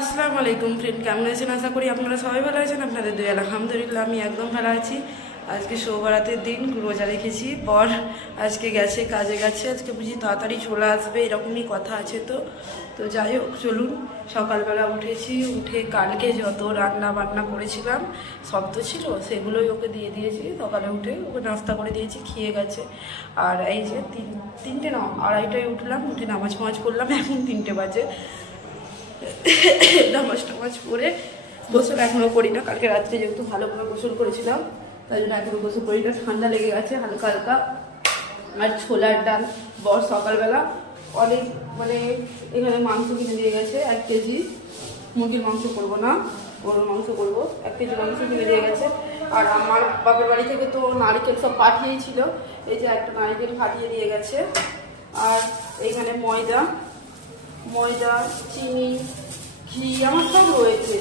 আসসালামু আলাইকুম ফ্রেন্ড, কেমন আছেন? আশা করি আপনারা সবাই ভালো আছেন। আপনাদের দোয়া আলহামদুলিল্লাহ আমি একদম ভালো আছি। আজকে শোবরাতের দিন, রোজা রেখেছি। পর আজকে গেছে, কাজে গেছে। আজকে বুঝি তাড়াতাড়ি চলে আসবে, এরকমই কথা আছে। তো যাই হোক, চলুন। সকালবেলা উঠেছি, উঠে কালকে যত রান্না বান্না করেছিলাম সব তো ছিল, সেগুলোই ওকে দিয়ে দিয়েছি। সকালে উঠে ওকে নাস্তা করে দিয়েছি, খেয়ে গেছে। আর এই যে তিনটে না, আড়াইটায় উঠলাম, উঠে নামাজ করলাম। এখন 3টে বাজে। নামাজ পড়ে গোসল এখনো করি না। কালকে রাত্রে যেহেতু ভালো করে গোসল করেছিলাম, তাই জন্য এখনো গোসল করি না। ঠান্ডা লেগে গেছে হালকা হালকা। আর ছোলার ডাল বর সকালবেলা অনেক এখানে মাংস কিনে দিয়ে গেছে 1 কেজি। মুরগির মাংস করবো না, গরুর মাংস করবো। 1 কেজি মাংস কিনে দিয়ে গেছে। আর আমার বাপের বাড়ি থেকে তো নারকেল সব পাঠিয়েছিল। এই যে একটা নারকেল পাঠিয়ে দিয়ে গেছে। আর এইখানে ময়দা, চিনি, ঘি আমার সব রয়েছে।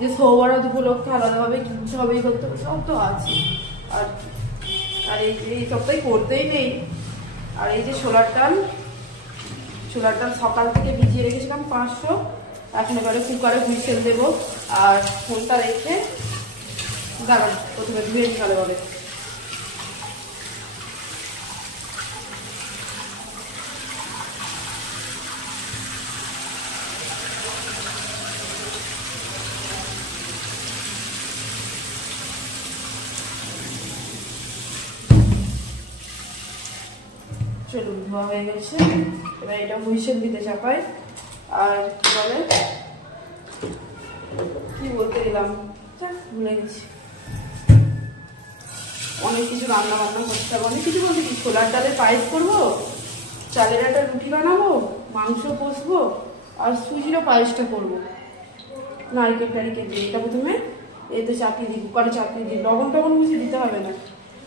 যে সৌবরাত উপলক্ষে আলাদাভাবে কিনতে হবে, করতে হবে, সব তো আছে। আর এই সবটাই করতেই নেই। আর এই যে ছোলার ডাল সকাল থেকে ভিজিয়ে রেখেছিলাম 500। এখন এবারে কুকারে হুইসেল দেবো। আর ফোনটা রেখে দাঁড়ান, প্রথমে ধুয়ে নিই ভালোভাবে। চলুন, ধোয়া হয়ে গেছে। এবার এটা হুইসেল দিতে চাপাই। আর কি বলতে গেলাম, ভুলে গেছি। অনেক কিছু রান্না বান্না করতে হবে। অনেক কিছু বলতে কি, ছোলার ডালে পায়েস করবো, চালের একটা রুটি বানাবো, মাংস কষবো, আর সুজিরও পায়েসটা করবো নারকেল দিয়ে। এটা প্রথমে এতে চাপিয়ে দিই, কুকারে চাপিয়ে দিই। লবণ বুঝে দিতে হবে না।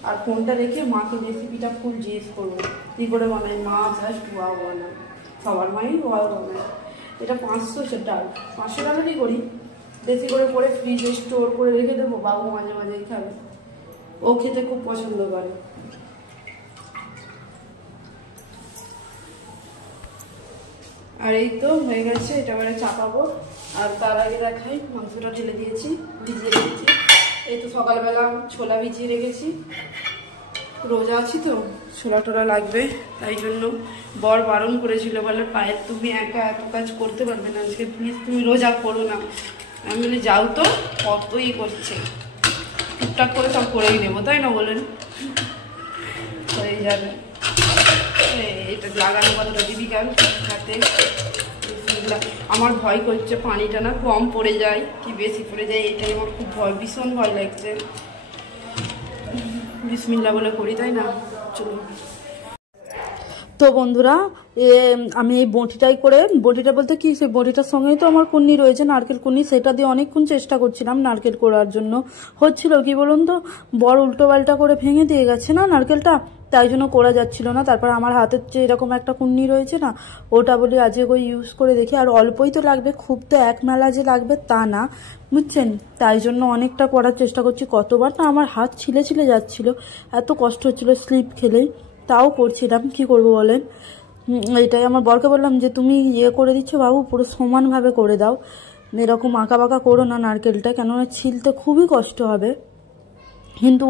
আর ফোনটা রেখে মাকে রেসিপিটা ফুল জিজ্ঞেস করবো কী করে বানাই। মা জাস্ট ওয়াও বানায়, সবার মাই ওয়াও বানায়। এটা 500 ডাল, 500 ডালেরই করি। বেশি করে ফ্রিজে স্টোর করে রেখে দেবো, বাবু মাঝে মাঝে খাবে। ও খেতে খুব পছন্দ করে। আর এই তো হয়ে গেছে, এটা এবারে চাপাবো। আর তার আগে দেখাই, মাংসটা ঢেলে দিয়েছি, ভিজিয়ে রেখেছি। এই তো সকালবেলা ছোলা ভিজিয়ে রেখেছি। রোজা আছি তো, ছোলা টোলা লাগবে। তাই জন্য বর বারণ করেছিল, বলে পায়ের তুমি একা এত কাজ করতে পারবে না, আজকে প্লিজ তুমি রোজা করো না। আমি বলি যাও তো, কতই করছে, টুকটাক করে সব করেই নেবো, তাই না বলেন? হয়ে যাবে। এটা লাগানো কথাটা দিবি কেন হাতে? আমার ভয় করছে পানিটা না কম পড়ে যায় কি বেশি পড়ে যায়, এটাই আমার খুব ভীষণ ভয় লাগছে। বিসমিল্লাহ বলে করি, তাই না? চলুন। তো বন্ধুরা, আমি এই বটিটা বলতে কি, সেই বটিটার সঙ্গেই তো আমার কুন্নি রয়েছে, নারকেল কুন্নি। সেটা দিয়ে অনেকক্ষণ চেষ্টা করছিলাম নারকেল করার জন্য। হচ্ছিল কি বলুন তো, বড় উল্টো পাল্টা করে ভেঙে দিয়ে গেছে না নারকেলটা, তাই জন্য করা যাচ্ছিল না। তারপর আমার হাতের যে এরকম একটা কুন্নি রয়েছে না, ওটা বলি আজকে ওই ইউজ করে দেখি। আর অল্পই তো লাগবে, খুব তো এক মেলা যে লাগবে তা না, বুঝছেন? তাই জন্য অনেকটা করার চেষ্টা করছি। কতবার না আমার হাত ছিলে যাচ্ছিল, এত কষ্ট হচ্ছিল স্লিপ খেলেই, তাও করছিলাম। কি করব বলেন? এটাই আমার বরকে বললাম যে তুমি করে দিচ্ছ বাবু, পুরো সমানভাবে করে দাও, এরকম আঁকা বাঁকা করো না নারকেলটা, কেননা ছিলতে খুবই কষ্ট হবে। কিন্তু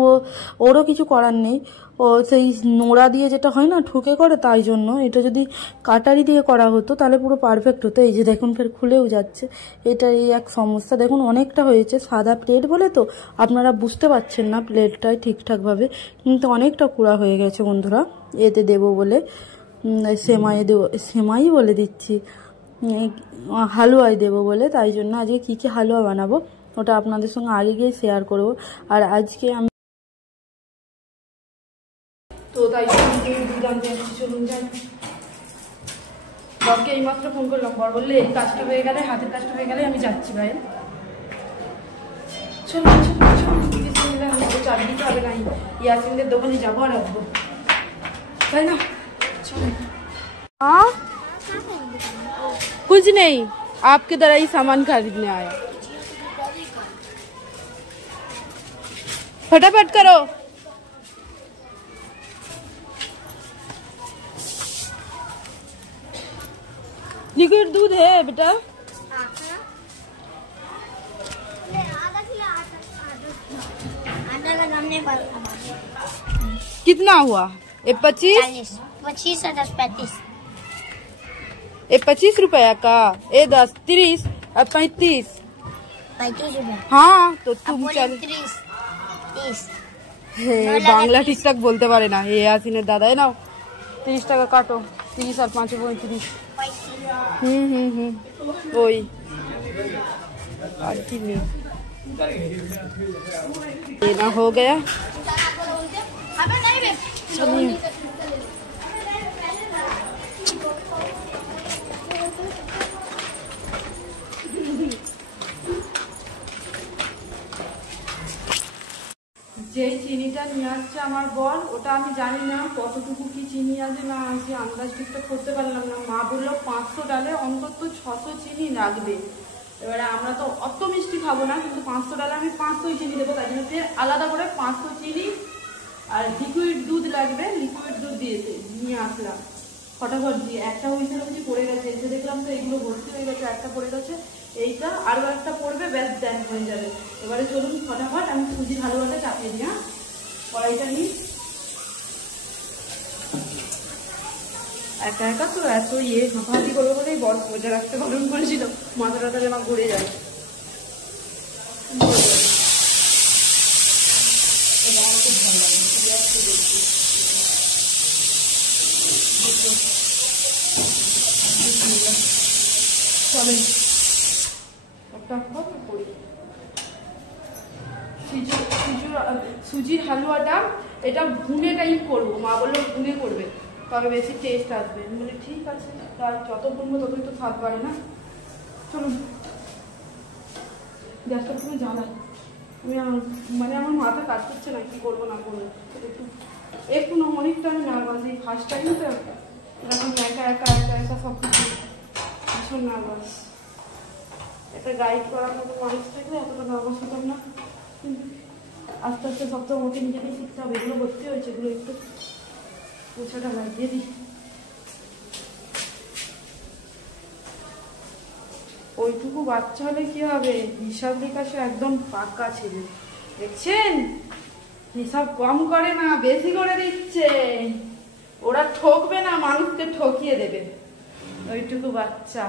ওরও কিছু করার নেই। ও সেই নোড়া দিয়ে যেটা হয় না ঠুকে করে, তাই জন্য। এটা যদি কাটারি দিয়ে করা হতো তাহলে পুরো পারফেক্ট হতো। এই যে দেখুন ফের খুলেও যাচ্ছে, এটা এই এক সমস্যা। দেখুন অনেকটা হয়েছে, সাদা প্লেট বলে তো আপনারা বুঝতে পারছেন না প্লেটটাই ঠিকঠাকভাবে, কিন্তু অনেকটা কুড়া হয়ে গেছে বন্ধুরা। এতে দেবো বলে সেমাই বলে দিচ্ছি, হালুয়াই দেবো বলে, তাই জন্য আজকে কী হালুয়া বানাবো ওটা আপনাদের সঙ্গে আগে গিয়ে শেয়ার করব। আর আজকে আমি তো তাই দুধ আনতে আসছি, চলুন যাই। বরকে এইমাত্র ফোন করলাম, বর বললে এই কাজটা হয়ে গেলে, হাতের কাজটা হয়ে গেলে আমি যাচ্ছি ভাই। চলুন চাবি দিতে হবে না, ইয়াসিনদের দোকানে যাবো আর আসবো, তাই না? চলুন। कुछ नहीं, आपके तरह ही सामान खरीदने आया। फटाफट करो। लिक्विड दूध है बेटा? कितना हुआ? ये 25? 25 और 10 35। ये 25 रुपया का, ये 10 30 और 35 रुपया। हाँ तो तुम चल 30। बांग्ला ঠিকঠাক বলতে পারে না এই আসিনের দাদাই নাও 30 টাকা কাটো 30 আর 5 35 ওই আর কি নেই ये ना हो गया चलिए যে চিনিটা নিয়ে আসছে আমার বর ওটা আমি জানি না কতটুকু কি চিনি আছে না আছে আন্দাজ ঠিকঠাক করতে পারলাম না মা বললো 500 ডালে অন্তত 600 চিনি লাগবে এবারে আমরা তো অত মিষ্টি খাবো না কিন্তু 500 ডালে আমি 500 চিনি দেবো তাই জন্য আলাদা করে 500 চিনি আর লিকুইড দুধ লাগবে লিকুইড দুধ দিয়েছে নিয়ে আসলাম ফটাফট দিয়ে একটা হুইসেল অবধি পড়ে গেছে এসে দেখলাম তো এগুলো ভর্তি হয়ে গেছে একটা পড়ে গেছে এইটা আরো একটা পড়বে ব্যাস দেন হয়ে যাবে এবারে চলুন ফটাফট আমি সুজির হালুয়াটা চাপিয়ে দিই কড়াইটা নিই একা একা তো এত হাঁপাহাঁটি করবো বলেই বড় মজা রাখতে গরম করেছিল মাথাটা যেন ঘুরে যায় খুব ভালো লাগে চলেন একটা করি সুজির হালুয়াটা এটা ভুনে টাইপ করবো মা বললো ভুনে করবে তবে বেশি টেস্ট আসবে আমি বলি ঠিক আছে তার যত ভুনবো ততই তো স্বাদ বাড়ে না চলুন গ্যাসটা পুরো জ্বালা আমি মানে আমার মাথা কাজ করছে না কি করবো না করবো একটু না অনেকটা আমি নার্ভাস এই ফার্স্ট টাইম তো এরকম একা একা একা একা সব কিছু ভীষণ নার্ভাস একটা গাইড করার মতো মানুষ থাকলে এতটা নার্ভাস হতাম না কিন্তু আস্তে আস্তে সব তো ওকে নিজেকেই শিখতে হবে এগুলো ভর্তি হয়েছে এগুলো একটু পোছাটা লাগিয়ে দিই ওইটুকু বাচ্চা হলে কি হবে হিসাব নিকাশে একদম পাক্কা ছেলে দেখছেন হিসাব কম করে না বেশি করে দিচ্ছে ওরা ঠকবে না মানুষকে ঠকিয়ে দেবে ওইটুকু বাচ্চা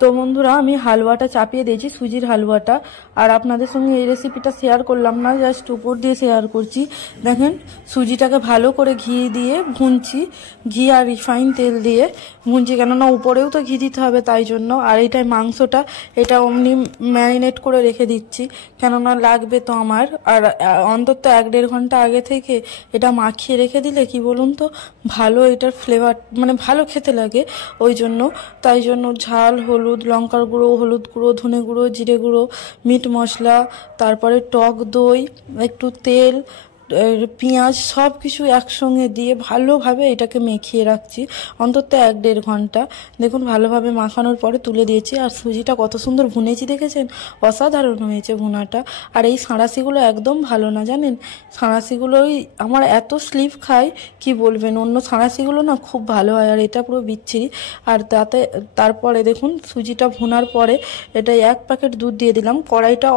তো বন্ধুরা আমি হালুয়াটা চাপিয়ে দিয়েছি সুজির হালুয়াটা আর আপনাদের সঙ্গে এই রেসিপিটা শেয়ার করলাম না জাস্ট উপর দিয়ে শেয়ার করছি দেখেন সুজিটাকে ভালো করে ঘি দিয়ে ভুনছি ঘি আর রিফাইন তেল দিয়ে ভুনছি কেননা উপরেও তো ঘি দিতে হবে তাই জন্য আর এইটাই মাংসটা এটা অমনি ম্যারিনেট করে রেখে দিচ্ছি কেননা লাগবে তো আমার আর অন্তত 1-1.5 ঘন্টা আগে থেকে এটা মাখিয়ে রেখে দিলে কি বলুন তো ভালো এটার ফ্লেভার মানে ভালো খেতে লাগে ওই জন্য তাই জন্য ঝাল হলুদ লঙ্কার গুঁড়ো হলুদ গুঁড়ো ধনে গুঁড়ো জিরে গুঁড়ো মিট মশলা তারপরে টক দই একটু তেল পেঁয়াজ সব কিছু একসঙ্গে দিয়ে ভালোভাবে এটাকে মেখিয়ে রাখছি অন্তত 1-1.5 ঘন্টা দেখুন ভালোভাবে মাখানোর পরে তুলে দিয়েছি আর সুজিটা কত সুন্দর ভুনেছি দেখেছেন অসাধারণ হয়েছে ভুনাটা আর এই সাঁড়াশিগুলো একদম ভালো না জানেন সাঁড়াশিগুলোই আমার এত স্লিপ খায় কি বলবেন অন্য সাঁড়াশিগুলো না খুব ভালো হয় আর এটা পুরো বিচ্ছিরি আর তারপরে দেখুন সুজিটা ভুনার পরে এটা 1 প্যাকেট দুধ দিয়ে দিলাম কড়াইটা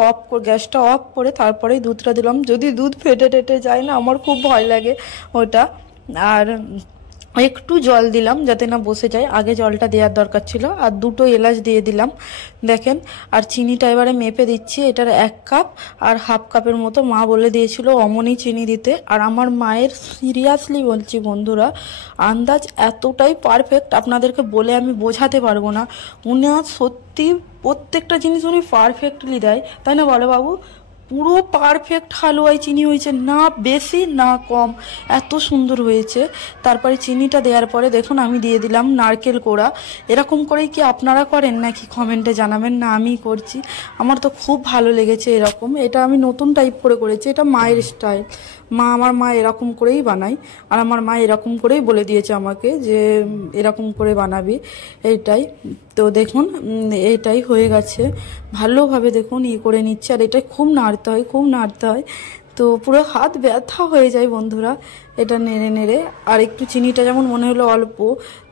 গ্যাসটা অফ করে তারপরেই দুধটা দিলাম যদি দুধ ফেটে টেটে যায় না আমার খুব ভয় লাগে ওটা আর একটু জল দিলাম যাতে না বসে যায় আগে জলটা দেওয়ার দরকার ছিল আর 2টো এলাচ দিয়ে দিলাম দেখেন আর চিনিটা এবারে মেপে দিচ্ছি এটার 1 কাপ আর হাফ কাপের মতো মা বলে দিয়েছিল অমনি চিনি দিতে আর আমার মায়ের সিরিয়াসলি বলছি বন্ধুরা আন্দাজ এতটাই পারফেক্ট আপনাদেরকে বলে আমি বোঝাতে পারবো না উনি সত্যি প্রত্যেকটা জিনিস উনি পারফেক্টলি দেয় তাই না বলো বাবু পুরো পারফেক্ট হালুয়ায় চিনি হয়েছে না বেশি না কম এত সুন্দর হয়েছে তারপরে চিনিটা দেওয়ার পরে দেখুন আমি দিয়ে দিলাম নারকেল কোড়া এরকম করেই কি আপনারা করেন নাকি কমেন্টে জানাবেন না আমি করছি আমার তো খুব ভালো লেগেছে এরকম এটা আমি নতুন টাইপ করে করেছি এটা মায়ের স্টাইল আমার মা এরকম করেই বানায় আর আমার মা এরকম করেই বলে দিয়েছে আমাকে যে এরকম করে বানাবি এইটাই তো দেখুন এইটাই হয়ে গেছে ভালোভাবে দেখুন করে নিচ্ছে আর এটা খুব নাড়তে হয় তো পুরো হাত ব্যথা হয়ে যায় বন্ধুরা এটা নেড়ে নেড়ে। আর একটু চিনিটা যেমন মনে হলো অল্প,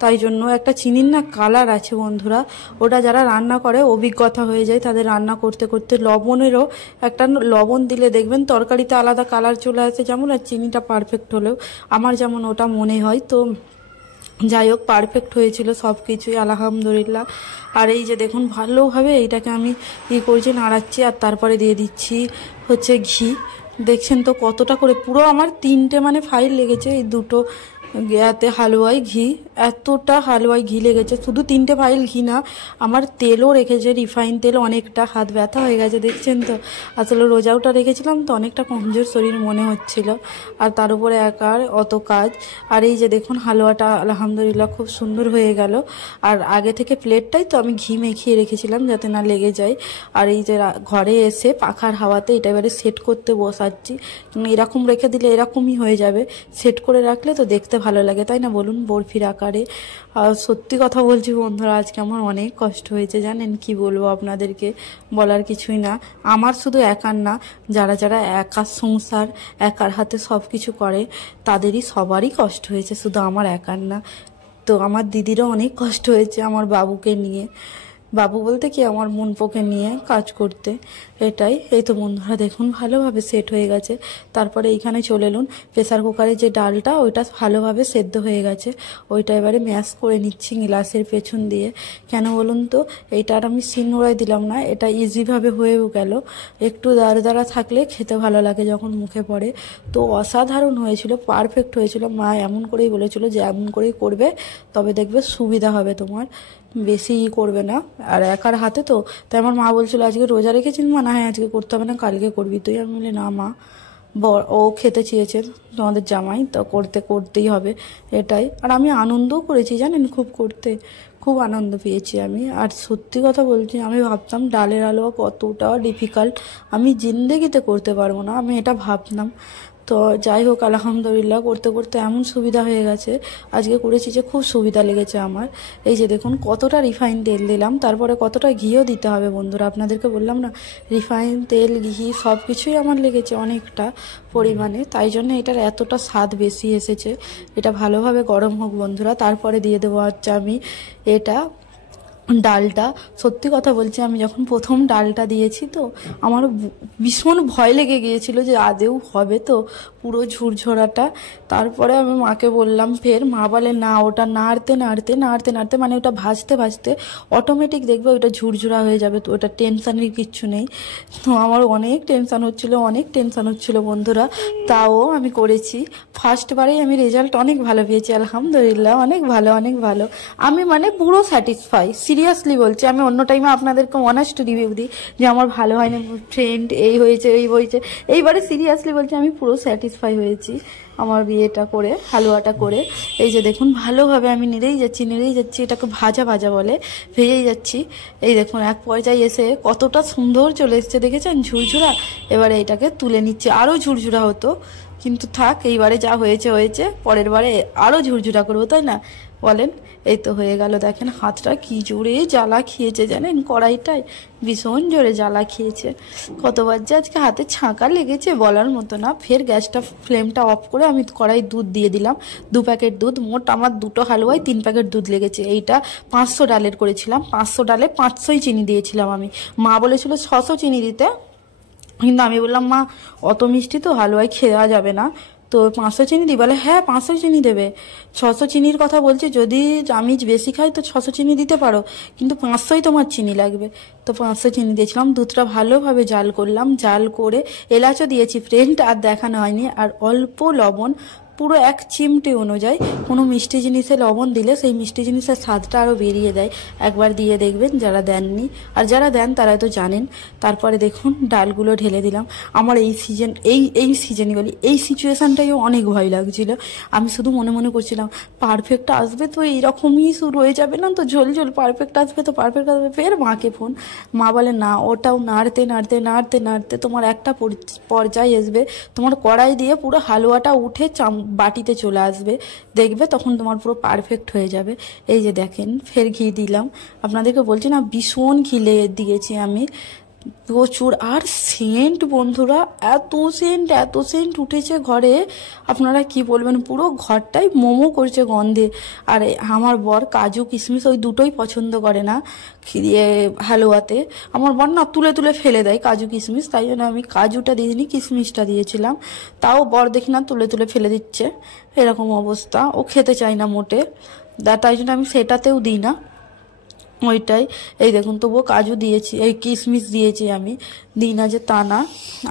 তাই জন্য একটা চিনির না কালার আছে বন্ধুরা, ওটা যারা রান্না করে অভিজ্ঞতা হয়ে যায় তাদের রান্না করতে করতে। লবণেরও একটা লবণ দিলে দেখবেন তরকারিতে আলাদা কালার চলে আসে যেমন, আর চিনিটা পারফেক্ট হলেও আমার যেমন ওটা মনে হয়। তো যাই হোক পারফেক্ট হয়েছিল সব কিছুই আলহামদুলিল্লাহ। আর এই যে দেখুন ভালোভাবে এইটাকে আমি করছি, নাড়াচ্ছি, আর তারপরে দিয়ে দিচ্ছি হচ্ছে ঘি। দেখছেন তো কতটা করে, পুরো আমার 3টে মানে ফাইল লেগেছে এই দুটো ইয়াতে হালুয়ায় ঘি, এতটা হালুয়ায় ঘি লেগেছে। শুধু 3টে ফাইল ঘি না, আমার তেলও রেখেছে, রিফাইন তেল, অনেকটা হাত ব্যথা হয়ে গেছে দেখছেন তো। আসলে রোজাওটা রেখেছিলাম তো অনেকটা কমজোর শরীর মনে হচ্ছিল, আর তার উপরে একার অত কাজ। আর এই যে দেখুন হালুয়াটা আলহামদুলিল্লাহ খুব সুন্দর হয়ে গেল। আর আগে থেকে প্লেটটাই তো আমি ঘি মেখিয়ে রেখেছিলাম যাতে না লেগে যায়। আর এই যে ঘরে এসে পাখার হাওয়াতে এটা এবারে সেট করতে বসাচ্ছি। এরকম রেখে দিলে এরকমই হয়ে যাবে, সেট করে রাখলে তো দেখতে ভালো লাগে, তাই না বলুন, বরফির আকারে। আর সত্যি কথা বলছি বন্ধুরা আজকে আমার অনেক কষ্ট হয়েছে, জানেন কি বলবো আপনাদেরকে, বলার কিছুই না। আমার শুধু একার না, যারা যারা একার সংসার একার হাতে সব কিছু করে তাদেরই সবারই কষ্ট হয়েছে, শুধু আমার একার না। তো আমার দিদিরও অনেক কষ্ট হয়েছে আমার বাবুকে নিয়ে, বাবু বলতে কি আমার বোনপোকে নিয়ে কাজ করতে, এটাই। এই তো বন্ধুরা দেখুন ভালোভাবে সেট হয়ে গেছে। তারপরে এইখানে চলে এলুন, প্রেসার কুকারে যে ডালটা ওইটা ভালোভাবে সেদ্ধ হয়ে গেছে, ওইটা এবারে ম্যাশ করে নিচ্ছি গ্লাসের পেছন দিয়ে। কেন বলুন তো, এইটা আর আমি শিলনোড়ায় দিলাম না, এটা ইজিভাবে হয়েও গেল। একটু দাঁড়া দাঁড়া থাকলে খেতে ভালো লাগে যখন মুখে পড়ে। তো অসাধারণ হয়েছিল, পারফেক্ট হয়েছিল। মা এমন করেই বলেছিল যে এমন করেই করবে, তবে দেখবে সুবিধা হবে তোমার, বেশি করবে না। আর একার হাতে তো, তাই আমার মা বলছিল আজকে রোজা রেখেছিস মা, না হ্যাঁ আজকে করতে হবে না কালকে করবি তুই। আমি বলি না মা, ও খেতে চেয়েছে তোমাদের জামাই, তো করতেই হবে, এটাই। আর আমি আনন্দও করেছি জানেন, খুব করতে খুব আনন্দ পেয়েছি আমি। আর সত্যি কথা বলছি, আমি ভাবতাম ডালের হালুয়া কতটা ডিফিকাল্ট, আমি জিন্দেগিতে করতে পারবো না, আমি এটা ভাবতাম। তো যাই হোক আলহামদুলিল্লাহ করতে করতে এমন সুবিধা হয়ে গেছে, আজকে করেছি যে খুব সুবিধা লেগেছে আমার। এই যে দেখুন কতটা রিফাইন তেল দিলাম, তারপরে কতটা ঘিও দিতে হবে বন্ধুরা, আপনাদেরকে বললাম না, রিফাইন তেল ঘি সব কিছুই আমার লেগেছে অনেকটা পরিমাণে, তাই জন্য এটার এতটা স্বাদ বেশি এসেছে। এটা ভালোভাবে গরম হোক বন্ধুরা, তারপরে দিয়ে দেবো হচ্ছে আমি এটা ডালটা। সত্যি কথা বলছি, আমি যখন প্রথম ডালটা দিয়েছি তো আমার ভীষণ ভয় লেগে গিয়েছিল যে আদেও হবে তো পুরো ঝুরঝোড়াটা। তারপরে আমি মাকে বললাম, ফের মা বলে না, ওটা নাড়তে নাড়তে নাড়তে নাড়তে মানে ওটা ভাজতে ভাজতে অটোমেটিক দেখবে ওটা ঝুরঝুরা হয়ে যাবে, তো ওটা টেনশানের কিচ্ছু নেই। তো আমার অনেক টেনশান হচ্ছিল বন্ধুরা, তাও আমি করেছি। ফার্স্টবারেই আমি রেজাল্ট অনেক ভালো পেয়েছি আলহামদুলিল্লাহ, অনেক ভালো। আমি মানে পুরো স্যাটিসফাই, সিরিয়াসলি বলছি। আমি অন্য টাইমে আপনাদেরকে অনেস্ট রিভিউ দিই যে আমার ভালো হয়নি ফ্রেন্ড, এই হয়েছে এইবারে সিরিয়াসলি বলছি আমি পুরো স্যাটিসফাই হয়েছি আমার বিয়েটা করে, হালুয়াটা করে। এই যে দেখুন ভালোভাবে আমি নেড়েই যাচ্ছি, এটাকে ভাজা বলে, ভেজেই যাচ্ছি। এই দেখুন এক পর্যায়ে এসে কতটা সুন্দর চলে এসছে দেখেছেন, ঝুরঝুরা। এবারে এটাকে তুলে নিচ্ছে, আরও ঝুরঝুরা হতো কিন্তু থাক, এইবারে যা হয়েছে, পরের বারে আরও ঝুরঝুরা করবো, তাই না বলেন। এই তো হয়ে গেল, দেখেন হাতটা কি জোরে জ্বালা খেয়েছে জানেন, কড়াইটায় ভীষণ জোরে জ্বালা খেয়েছে। কতবার যে আজকে হাতে ছাঁকা লেগেছে বলার মতো না। ফের গ্যাসটা ফ্লেমটা অফ করে আমি কড়াই দুধ দিয়ে দিলাম, 2 প্যাকেট দুধ। মোট আমার 2টো হালুয়ায় 3 প্যাকেট দুধ লেগেছে। এইটা 500 ডালের করেছিলাম, 500 ডালে 500ই চিনি দিয়েছিলাম আমি। মা বলেছিল 600 চিনি দিতে, কিন্তু আমি বললাম মা অত মিষ্টি তো হালুয়ায় খেয়া যাবে না, তো 500 চিনি দিই। বলে হ্যাঁ 500 চিনি দেবে, 600 চিনির কথা বলছি, যদি আমি বেশি খাই তো 600 চিনি দিতে পারো, কিন্তু 500ই তোমার চিনি লাগবে। তো 500 চিনি দিয়েছিলাম। দুধটা ভালোভাবে জাল করলাম, জাল করে এলাচও দিয়েছি ফ্রেন্ড, আর দেখানো হয়নি। আর অল্প লবণ, পুরো 1 চিমটে অনুযায়ী। কোনো মিষ্টি জিনিসে লবণ দিলে সেই মিষ্টি জিনিসের স্বাদটা আরও বেরিয়ে দেয়, একবার দিয়ে দেখবেন যারা দেননি, আর যারা দেন তারা তো জানেন। তারপরে দেখুন ডালগুলো ঢেলে দিলাম। আমার এই সিচুয়েশানটাইও অনেক ভয় লাগছিল। আমি শুধু মনে মনে করছিলাম পারফেক্ট আসবে তো, এইরকমই শুরু হয়ে যাবে না তো, ঝোল পারফেক্ট আসবে। ফের মাকে ফোন, মা বলে না, ওটাও নাড়তে তোমার একটা পর্যায়ে আসবে, তোমার কড়াই দিয়ে পুরো হালুয়াটা উঠে বাটিতে চলে আসবে, দেখবে তখন তোমার পুরো পারফেক্ট হয়ে যাবে। এই যে দেখেন ফের ঘি দিলাম, আপনাদেরকে বলছি না ভীষণ ঘি দিয়েছি আমি, প্রচুর। আর সেন্ট বন্ধুরা, এত সেন্ট উঠেছে ঘরে, আপনারা কি বলবেন, পুরো ঘরটাই মোমো করছে গন্ধে। আর আমার বর কাজু কিশমিশ ওই দুটোই পছন্দ করে না হালুয়াতে। আমার বর না তুলে তুলে ফেলে দেয় কাজু কিশমিশ, তাই জন্য আমি কাজুটা দিইনি, কিশমিশটা দিয়েছিলাম। তাও বর দেখি না তুলে তুলে ফেলে দিচ্ছে, এরকম অবস্থা। ও খেতে চায় না মোটে, তাই জন্য আমি সেটাতেও দিই না ওইটাই। এই দেখুন, তবুও কাজু দিয়েছি, এই কিশমিশ দিয়েছি, আমি দিই না যে তা না।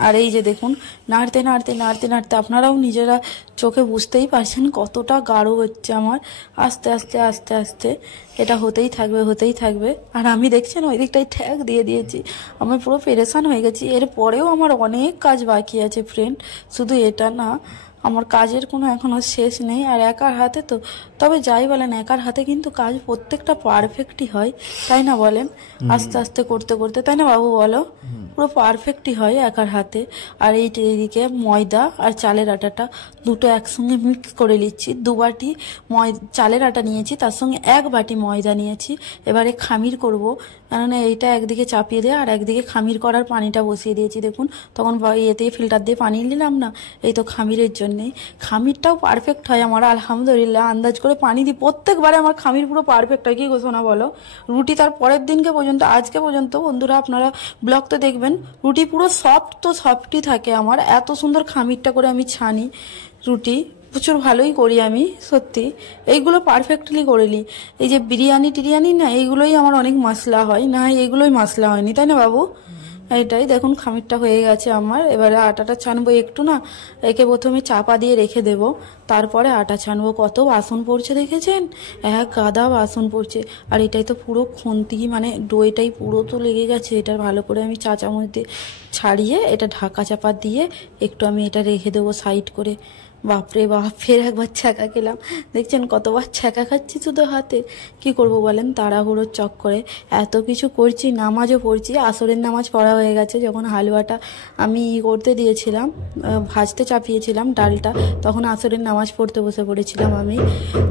আর এই যে দেখুন, নাড়তে নাড়তে নাড়তে নাড়তে আপনারাও নিজেরা চোখে বুঝতেই পারছেন কতটা গাঢ় হচ্ছে আমার। আস্তে আস্তে আস্তে আস্তে এটা হতেই থাকবে। আর আমি দেখছেন ওই দিকটাই ঠ্যাক দিয়ে দিয়েছি, আমি পুরো পেরেশান হয়ে গেছি। এরপরেও আমার অনেক কাজ বাকি আছে ফ্রেন্ড, শুধু এটা না, আমার কাজের কোনো এখনো শেষ নেই। আর একার হাতে তো, তবে যাই বলেন একার হাতে কিন্তু কাজ প্রত্যেকটা পারফেক্টই হয়, তাই না বলেন? আস্তে আস্তে করতে করতে, তাই না বাবু বলো? পুরো পারফেক্টই হয় একার হাতে। আর এইদিকে ময়দা আর চালের আটাটা দুটো একসঙ্গে মিক্স করে নিচ্ছি। 2 বাটি চালের আটা নিয়েছি, তার সঙ্গে 1 বাটি ময়দা নিয়েছি। এবারে খামির করব, কেননা এইটা একদিকে চাপিয়ে দিয়ে আর একদিকে খামির করার পানিটা বসিয়ে দিয়েছি। দেখুন, তখন ইয়েতে ফিল্টার দিয়ে পানি নিলাম না, এই তো খামিরের জন্যেই। খামিরটাও পারফেক্ট হয় আমার, আলহামদুলিল্লাহ। আন্দাজ করে পানি দিই, প্রত্যেকবারে আমার খামির পুরো পারফেক্ট হয়। কি গো সোনা বলো? রুটি তার পরের দিনকে পর্যন্ত, আজকে পর্যন্ত বন্ধুরা আপনারা ব্লগতে দেখবেন রুটি পুরো সফটই থাকে আমার, এত সুন্দর খামিরটা করে আমি ছানি রুটি। প্রচুর ভালোই করি আমি, সত্যি এইগুলো পারফেক্টলি করে নিই। এই যে বিরিয়ানি টিরিয়ানি না, এইগুলোই আমার অনেক মশলা হয় না, এইগুলোই মশলা হয়নি, তাই না বাবু? এটাই দেখুন, খামিরটা হয়ে গেছে আমার। এবারে আটাটা ছানবো একটু না, একে প্রথমে চাপা দিয়ে রেখে দেব, তারপরে আটা ছানবো। কত বাসন পড়ছে দেখেছেন, এক গাদা বাসন পড়ছে। আর এটাই তো পুরো খুন্তি, মানে ডোটাই পুরো তো লেগে গেছে। এটা ভালো করে আমি চা চামচ দিয়ে ছাড়িয়ে এটা ঢাকা চাপা দিয়ে একটু আমি এটা রেখে দেবো সাইড করে। বাপরে বাপ, ফের একবার ছ্যাঁকা খেলাম। দেখছেন কতবার ছ্যাঁকা খাচ্ছি শুধু হাতে। কি করব বলেন, তাড়াহুড়োর চক্করে এত কিছু করছি। নামাজও পড়ছি, আসরের নামাজ পড়া হয়ে গেছে। যখন হালুয়াটা আমি করতে দিয়েছিলাম, ভাজতে চাপিয়েছিলাম ডালটা, তখন আসরের নামাজ পড়তে বসে পড়েছিলাম আমি।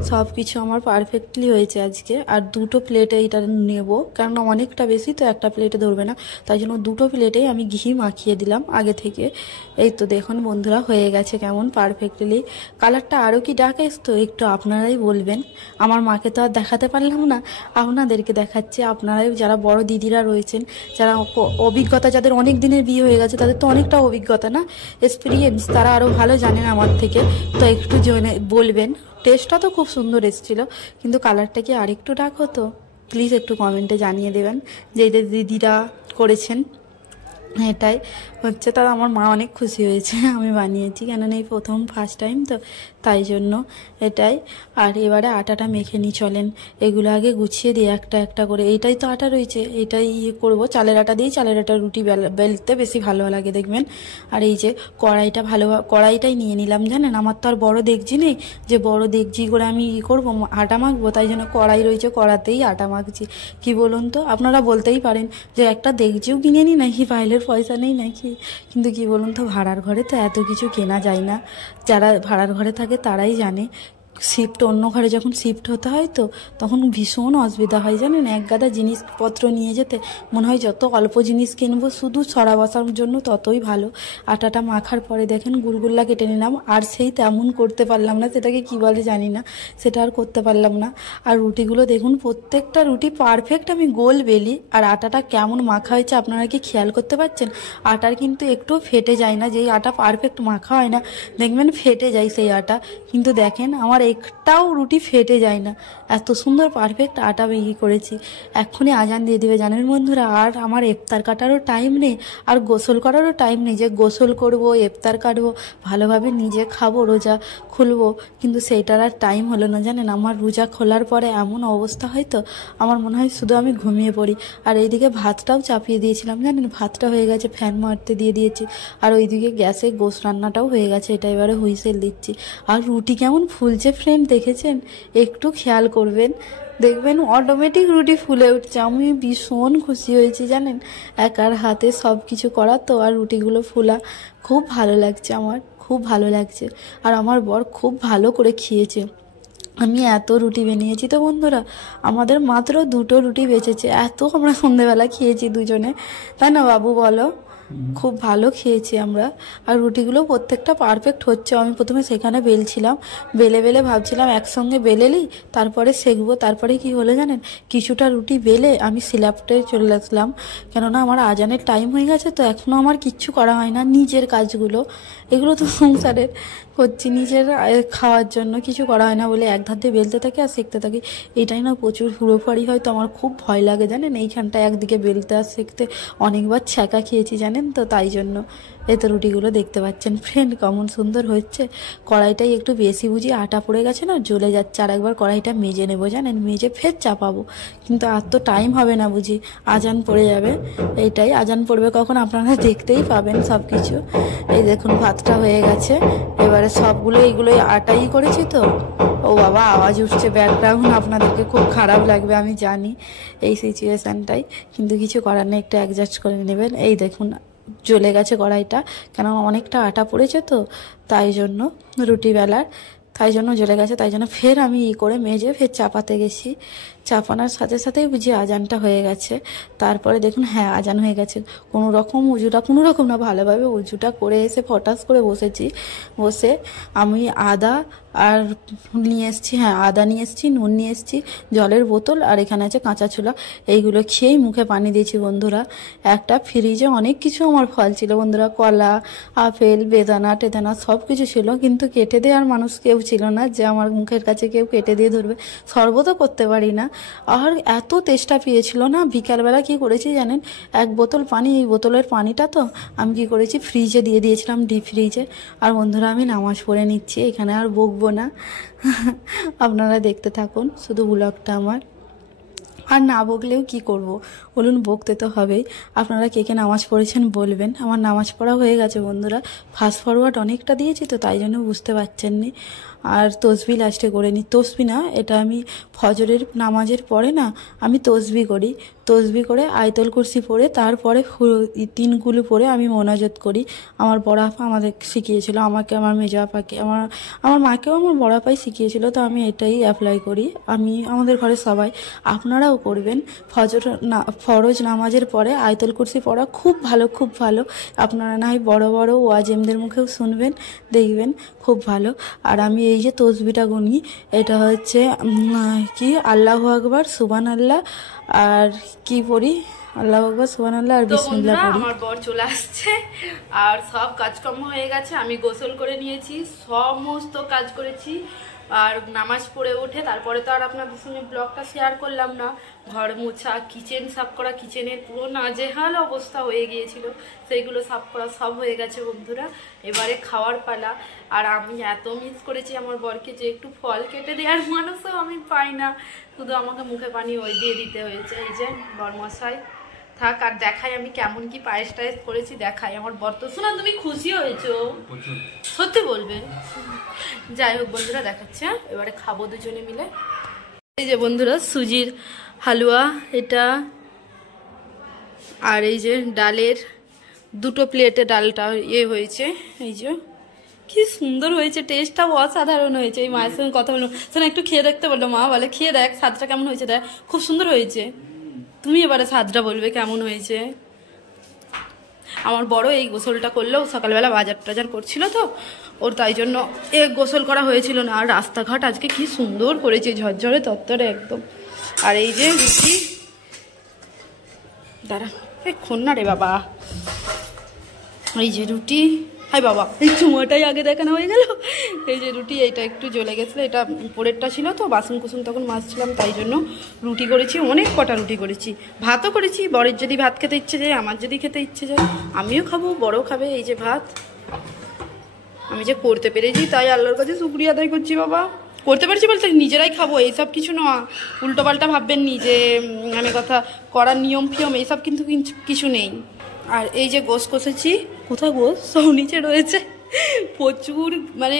সব কিছু আমার পারফেক্টলি হয়েছে আজকে। আর 2টো প্লেটে এটা নেব, কারণ অনেকটা বেশি তো একটা প্লেটে ধরবে না, তাই জন্য 2টো প্লেটেই আমি ঘি মাখিয়ে দিলাম আগে থেকে। এই তো দেখুন বন্ধুরা, হয়ে গেছে কেমন পারফেক্টলি। কালারটা আরও কি ডাক এসতো একটু আপনারাই বলবেন। আমার মাকে তো আর দেখাতে পারলাম না, আপনাদেরকে দেখাচ্ছি। আপনারাই যারা বড় দিদিরা রয়েছেন, যারা অভিজ্ঞতা, যাদের অনেক দিনের বিয়ে হয়ে গেছে, তাদের তো অনেকটা অভিজ্ঞতা না, এক্সপিরিয়েন্স, তারা আরও ভালো জানেন আমার থেকে। তো একটু বলবেন। টেস্টটা তো খুব সুন্দর এসেছিলো, কিন্তু কালারটা কি আরেকটু ডাক হতো? প্লিজ একটু কমেন্টে জানিয়ে দেবেন যে দিদিরা করেছেন। এটাই হচ্ছে, তার আমার মা অনেক খুশি হয়েছে আমি বানিয়েছি, কেননা এই প্রথম ফার্স্ট টাইম তো, তাই জন্য এটাই। আর এবারে আটাটা মেখে নিই, চলেন এগুলো আগে গুছিয়ে দিই একটা একটা করে। এইটাই তো আটা রয়েছে, এইটাই করবো। চালের আটা দিই, চালের আটা রুটি বেলতে বেশি ভালো লাগে দেখবেন। আর এই যে কড়াইটাই নিয়ে নিলাম, জানেন আমার তো আর বড় দেখছি নেই যে বড় দেখছি করে আমি করবো আটা মাখবো, তাই জন্য কড়াই রয়েছে, কড়াতেই আটা মাখছি। কি বলুন তো, আপনারা বলতেই পারেন যে একটা দেখছিও কিনে নি নাকি, বাইরের পয়সা নেই নাকি, কিন্তু কি বলুন তো, ভাড়ার ঘরে তো এত কিছু কেনা যায় না। যারা ভাড়ার ঘরে থাকে তারাই জানে। অন্য ঘরে যখন শিফট হতে হয় তো তখন ভীষণ অসুবিধা হয়, জানেন। এক গাদা জিনিসপত্র নিয়ে যেতে মনে হয় যত অল্প জিনিস কিনবো শুধু ছড়া বসার জন্য ততই ভালো। আটাটা মাখার পরে দেখেন গুলগুল্লা কেটে নিলাম, আর সেই তেমন করতে পারলাম না, সেটাকে কি বলে জানি না, সেটা আর করতে পারলাম না। আর রুটিগুলো দেখুন, প্রত্যেকটা রুটি পারফেক্ট আমি গোল বেলি। আর আটাটা কেমন মাখা হয়েছে আপনারা কি খেয়াল করতে পারছেন? আটার কিন্তু একটু ফেটে যায় না, যেই আটা পারফেক্ট মাখা হয় না দেখবেন ফেটে যায় সেই আটা, কিন্তু দেখেন আমার একটাও রুটি ফেটে যায় না, এত সুন্দর পারফেক্ট আটা বেগি করেছি। এক্ষুনি আজান দিয়ে দিবে জানেন বন্ধুরা। আর আমার ইফতার কাটারও টাইম নেই, আর গোসল করারও টাইম নেই যে গোসল করব, ইফতার কাটবো, ভালোভাবে নিজে খাবো, রোজা খুলবো, কিন্তু সেইটার আর টাইম হলো না, জানেন। আমার রোজা খোলার পরে এমন অবস্থা হয় তো আমার মনে হয় শুধু আমি ঘুমিয়ে পড়ি। আর এইদিকে ভাতটাও চাপিয়ে দিয়েছিলাম, জানেন, ভাতটা হয়ে গেছে, ফ্যান মারতে দিয়ে দিয়েছি। আর ওইদিকে গ্যাসে গোশ রান্নাটাও হয়ে গেছে, এটা এবারে হুইসেল দিচ্ছি। আর রুটি কেমন ফুলছে ফ্রেন্ড, দেখেছেন? একটু খেয়াল করবেন, দেখবেন অটোমেটিক রুটি ফুলে উঠছে। আমি ভীষণ খুশি হয়েছি, জানেন, একার হাতে সব কিছু করা তো, আর রুটিগুলো ফুলা খুব ভালো লাগছে, আমার খুব ভালো লাগছে। আর আমার বর খুব ভালো করে খেয়েছে, আমি এত রুটি বানিয়েছি তো বন্ধুরা, আমাদের মাত্র 2টো রুটি বেঁচেছে। এত আমরা সন্ধেবেলা খেয়েছি দুজনে, তাই না বাবু বলো? খুব ভালো খেয়েছি আমরা। আর রুটিগুলো প্রত্যেকটা পারফেক্ট হচ্ছে। আমি প্রথমে সেখানে বেলছিলাম, বেলে বেলে ভাবছিলাম একসঙ্গে বেলেলি তারপরে সেঁকবো। তারপরে কি হলো জানেন, কিছুটা রুটি বেলে আমি স্ল্যাবটায় চলে আসলাম, কেননা আমার আজানের টাইম হয়ে গেছে। তো এখনও আমার কিচ্ছু করা হয় না, নিজের কাজগুলো এগুলো তো সংসারের করছি, নিজের খাওয়ার জন্য কিছু করা হয় না বলে এক ধার দিয়ে বেলতে থাকি আর শিখতে থাকি। এটাই না প্রচুর হুড়োফাড়ি হয়, তো আমার খুব ভয় লাগে জানেন এইখানটা একদিকে বেলতে আর শিখতে। অনেকবার ছ্যাঁকা খেয়েছি জানেন তো, তাই জন্য। এই তো রুটিগুলো দেখতে পাচ্ছেন ফ্রেন্ড কেমন সুন্দর হচ্ছে। কড়াইটাই একটু বেশি বুঝি আটা পড়ে গেছে না, জ্বলে যাচ্ছে। আর একবার কড়াইটা মেজে নেবো জানেন, মেজে ফের চাপাবো, কিন্তু আর তো টাইম হবে না বুঝি, আজান পড়ে যাবে। এইটাই, আজান পড়বে কখন আপনারা দেখতেই পাবেন সব কিছু। এই দেখুন ভাতটা হয়ে গেছে। এবারে সবগুলো এইগুলোই আটাই করেছি তো। ও বাবা, আওয়াজ উঠছে ব্যাকগ্রাউন্ড, আপনাদেরকে খুব খারাপ লাগবে আমি জানি এই সিচুয়েশানটাই, কিন্তু কিছু করার নেই, একটু অ্যাডজাস্ট করে নেবেন। এই দেখুন জ্বলে গেছে কড়াইটা, কেন অনেকটা আটা পড়েছে তো, তাই জন্য রুটি বেলার, তাই জন্য জ্বলে গেছে। তাই জন্য ফের আমি করে মেজে ফের চাপাতে গেছি। চাপানোর সাথে সাথেই বুঝি আজানটা হয়ে গেছে। তারপরে দেখুন হ্যাঁ আজান হয়ে গেছে। কোনো রকম না, ভালোভাবে উজুটা করে এসে ফটাস করে বসেছি। বসে আমি আদা আর নিয়ে এসেছি, হ্যাঁ আদা নিয়ে এসেছি, নুন নিয়ে এসেছি, জলের বোতল, আর এখানে আছে কাঁচা ছোলা। এইগুলো খেয়েই মুখে পানি দিয়েছি বন্ধুরা। একটা ফ্রিজে অনেক কিছু আমার ফল ছিল বন্ধুরা, কলা, আপেল, বেদানা টেদানা সব কিছু ছিল, কিন্তু কেটে দেওয়ার মানুষ কেউ ছিল না যে আমার মুখের কাছে কেউ কেটে দিয়ে ধরবে। শরবতও করতে পারি না। আর এত তেষ্টা পেয়েছিল না, বিকালবেলা কি করেছি জানেন, এক বোতল পানি, এই বোতলের পানিটা তো আমি কি করেছি ফ্রিজে দিয়ে দিয়েছিলাম, ডিপ ফ্রিজে। আর বন্ধুরা আমি নামাজ পড়ে নিচ্ছি, এখানে আর বকবো না, আপনারা দেখতে থাকুন শুধু ব্লগটা আমার। আর না বকলেও কি করব বলুন, বকতে তো হবেই। আপনারা কে কে নামাজ পড়েছেন বলবেন। আমার নামাজ পড়া হয়ে গেছে বন্ধুরা, ফাস্ট ফরওয়ার্ড অনেকটা দিয়েছি তো তাই জন্য বুঝতে পারছেননি। আর তসবি লাস্টে করে নিই, তসবি না এটা আমি ফজরের নামাজের পরে না আমি তসবি করি। তসবি করে আয়তুল কুরসি পড়ে তারপরে 3 কুলু পড়ে আমি মোনাজাত করি। আমার বড় আপা আমাদের শিখিয়েছিল, আমাকে, আমার মেজো আপাকে, আমার মাকেও আমার বড় আপাই শিখিয়েছিল, তো আমি এটাই অ্যাপ্লাই করি। আমি আমাদের ঘরে সবাই, আপনারাও করবেন। ফরজ নামাজের পরে আয়তুল কুরসি পড়া খুব ভালো, খুব ভালো। আপনারা না হয় বড় বড় ওয়াজেমদের মুখেও শুনবেন, দেখবেন খুব ভালো। আর আমি এই যে তসবিটা গুনি, এটা হচ্ছে কি আল্লাহু আকবার, সুবহানাল্লাহ, আর কি পড়ি, আল্লাহু আকবার, সুবহানাল্লাহ আর বিসমিল্লাহ পড়ি। আমার বর চলে আসছে আর সব কাজকর্ম হয়ে গেছে। আমি গোসল করে নিয়েছি, সমস্ত কাজ করেছি। আর নামাজ পড়ে উঠে তারপরে তো আর আপনাদের সঙ্গে ব্লগটা শেয়ার করলাম না। ঘর মোছা, কিচেন সাফ করা, কিচেনের পুরো নাজেহাল অবস্থা হয়ে গিয়েছিল, সেইগুলো সাফ করা সব হয়ে গেছে বন্ধুরা। এবারে খাওয়ার পালা। আর আমি এত মিস করেছি আমার বরকে যে একটু ফল কেটে দেওয়ার মানুষও আমি পাই না, শুধু আমাকে মুখে পানি ওই দিয়ে দিতে হয়েছে। এই যে বরমশাই থাক, আর দেখাই আমি কেমন কি পায়েস টায়েস করেছি, দেখাই। আমার বর তো শোনা তুমি খুশি হয়েছো সত্যি বলবে। যাই হোক বন্ধুরা দেখাচ্ছে, এবারে খাবো দুজনে মিলে। এই যে বন্ধুরা সুজির হালুয়া এটা, আর এই যে ডালের 2টো প্লেটে ডালটা হয়েছে। এই যে কি সুন্দর হয়েছে, টেস্টটা অসাধারণ হয়েছে। এই মায়ের সঙ্গে কথা বললাম, শোনা একটু খেয়ে দেখতে বললো, মা বলে খেয়ে দেখ স্বাদটা কেমন হয়েছে, দেখ খুব সুন্দর হয়েছে। তুমি এবারে স্বাদটা বলবে কেমন হয়েছে। আমার বড় এই গোসলটা করলেও সকালবেলা বাজার টাজার করছিল তো ওর, তাই জন্য গোসল করা হয়েছিল না। আর রাস্তাঘাট আজকে কি সুন্দর করেছে, ঝরঝরে তত্তরে একদম। আর এই যে রুটি, দাঁড়া এক্ষণ না রে বাবা, এই যে রুটি, হাই বাবা এই চুমাটাই আগে দেখানো হয়ে গেল। এই যে রুটি, এইটা একটু জ্বলে গেছিলো, এটা উপরেরটা ছিল তো বাসন কুসুন তখন মাজছিলাম, তাই জন্য রুটি করেছি, অনেক কটা রুটি করেছি। ভাতও করেছি, বরের যদি ভাত খেতে ইচ্ছে যায়, আমার যদি খেতে ইচ্ছে যায় আমিও খাবো, বড়ও খাবে। এই যে ভাত আমি যে করতে পেরেছি তাই আল্লাহর কাছে শুকরিয়া আদায় করছি বাবা। করতে পারছি বলতে নিজেরাই খাবো, এইসব কিছু না, উল্টো পাল্টা ভাববেন নি যে মানে কথা করার নিয়ম ফিয়ম এইসব কিন্তু কিছু নেই। আর এই যে গোশ কষেছি, কোথায় গোশ সব নিচে রয়েছে, প্রচুর মানে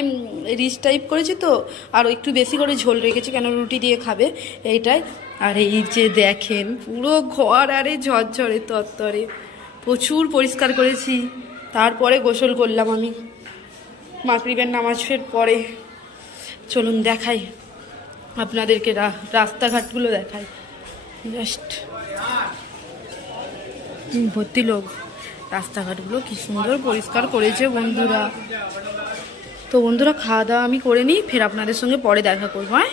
রিচ টাইপ করেছি তো, আর একটু বেশি করে ঝোল রেখেছি কেন রুটি দিয়ে খাবে এইটাই। আর এই যে দেখেন পুরো ঘর আরে ঝরঝরে তত্তরে, প্রচুর পরিষ্কার করেছি। তারপরে গোসল করলাম আমি মাগরিবের নামাজের পরে। চলুন দেখাই আপনাদেরকে রাস্তাঘাটগুলো দেখাই জাস্ট ভর্তি লোক। রাস্তাঘাটগুলো কি সুন্দর পরিষ্কার করেছে বন্ধুরা। তো বন্ধুরা খাওয়া দাওয়া আমি করে নিই, ফের আপনাদের সঙ্গে পরে দেখা করবো। হ্যাঁ